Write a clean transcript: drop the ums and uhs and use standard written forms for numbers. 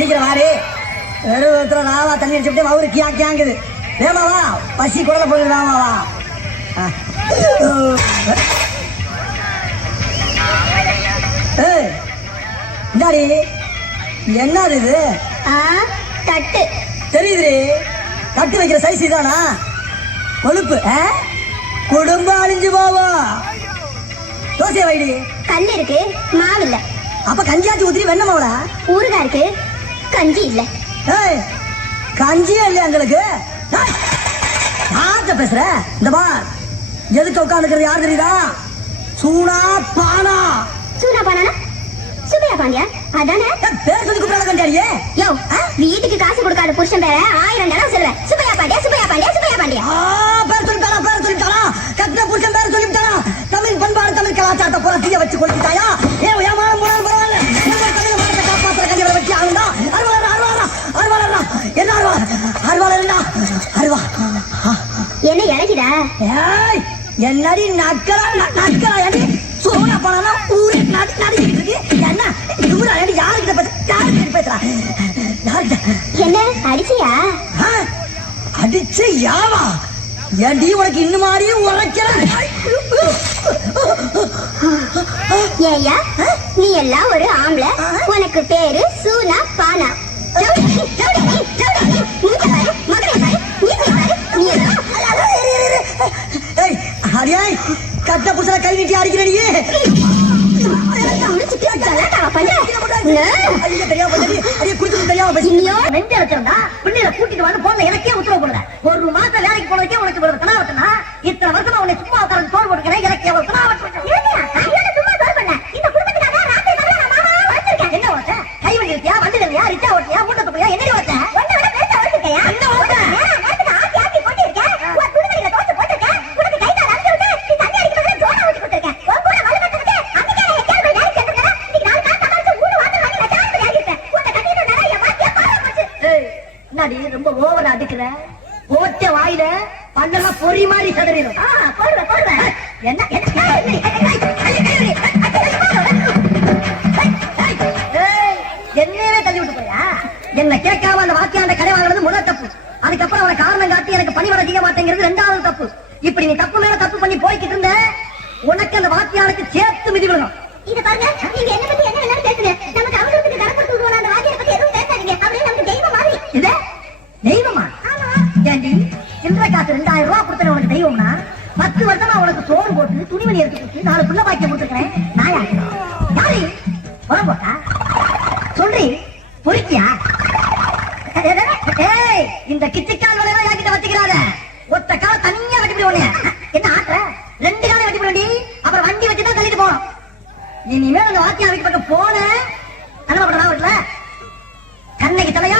சீக்கிரம் வாரி வெறும் ராவா தண்ணி அடிச்சுட்டு அவரு கியா கியாங்குது. வேமாவா பசி குடல போகுது. வேமாவா இந்தாடி என்னது இது? தட்டு தெரியுது. தட்டு வைக்கிற சைஸ் இதானா? கொழுப்பு குடும்பம் அழிஞ்சு போவோம். தோசை வைடி. கல் இருக்கு, மாவு இல்ல. அப்ப கஞ்சியாச்சு ஊத்திரி வெண்ணமாவல. ஊறுகாய் இருக்கு, கஞ்சி இல்ல. கஞ்சியே இல்லையா எங்களுக்கு? பேசுற இந்த பார், எதுக்கு உட்காந்துக்கிறது யாரு தெரியுதா? சூனா பானா. சூனா பானா சுபையா பாண்டியா அதானே பேர் சொல்லி கூப்பிடாத கண்டியாரியே. யோ வீட்டுக்கு காசு கொடுக்காத புருஷன் பேர 1000 தடவை சொல்லுவேன். சுபையா பாண்டியா சுபையா பாண்டியா சுபையா பாண்டியா. பேர் சொல்லிட்டாரா கட்டின புருஷன் பேர் சொல்லிட்டாரா? தமிழ் பண்பாடு தமிழ் கலாச்சாரத்தை பூரா தீய வச்சு கொடுத்துட்டாயா? ஏமாறம் போனாலும் பரவாயில்ல, தமிழ் மரத்தை காப்பாற்றுற கஞ்சிகளை வச்சு ஆகுதா? என்ன அருவா என்ன இழகிடா? என்னடி நக்கலா அடி சோனா பணம் ஊரே நடிக்கிட்டு இருக்கு. என்ன ஊரா அடி யாருக்கிட்ட பேசுறா? என்ன அடிச்சியா? அடிச்ச யாவா? ஏன்டி உனக்கு இன்னும் மாதிரி உரைக்கிற? ஏயா நீ எல்லாம் ஒரு ஆம்பளை, உனக்கு பேரு சூனா பானா. கட்ட புருஷனை கை நீட்டி அடிக்கிறடியே. எனக்கே உத்தரவு போடுற. ஒரு மாசம் வேலைக்கு போனதுக்கே உனக்கு கனாவட்டா? இத்தனை வருஷமா உன்னை சும்மா உட்கார்ந்து சோறு போட்டுக்கிறேன். எனக்கு எவ்வளவு கனாவட்டம்? என்ன ஓட்ட? கை வண்டி இருக்கியா, வண்டி இல்லையா, ரிச்சா ஓட்டியா, மூட்டை தொகையா, என்னடி ஓட்ட? என்ன ஓட்ட? ரொம்ப ஓவரா அடிக்கிற. போட்ட வாயில பல்லெல்லாம் பொறி மாதிரி சதறிடும். என்ன என்னவே தள்ளி விட்டு போயா? என்ன கேட்காம அந்த வாத்தியாண்ட கடை வாங்குறது முதல் தப்பு. அதுக்கப்புறம் அவனை காரணம் காட்டி எனக்கு பணிவர செய்ய மாட்டேங்கிறது ரெண்டாவது தப்பு. இப்படி நீ தப்பு மேல தப்பு பண்ணி போய்கிட்டு இருந்த உனக்கு அந்த வாத்தியானுக்கு சேர்த்து மிதி விடணும். இத பாருங்க, நீங்க என்ன பத்தி என்ன வேணாலும் பேசுங்க. நமக்கு அவசரத்துக்கு கடன் கொடுத்து விடுவோம். அந்த வாத்தியாரை பத்தி எதுவும் பேசாதீங்க. அப்படியே நமக்கு தெய்வம் மாதிரி. இது தெய்வமா? ஏண்டி சில்லறை காசு 2000 ரூபாய் கொடுத்தன உனக்கு தெய்வம்னா 10 வருஷமா உனக்கு சோறு போட்டு துணிமணி எடுத்து கொடுத்து 4 புள்ள பாக்கியம் கொடுத்துருக்கேன். நாயா யாரு உரம் போட்டா சொல்றி பொறுக்கியா? இந்த கிச்சிக்கால் வேலையெல்லாம் யாக்கிட்ட வச்சுக்கிறாத. ஒத்த கால தனியா வெட்டி போடுவோம். என்ன ஆட்டுற? 2 காலம் வெட்டி போடி. அப்புறம் வண்டி வச்சுதான் தள்ளிட்டு போனோம். இனிமேல் அந்த வாத்தியா வீட்டு பக்கம் போன என்ன பண்றா? வீட்டுல கண்ணைக்கு தலையா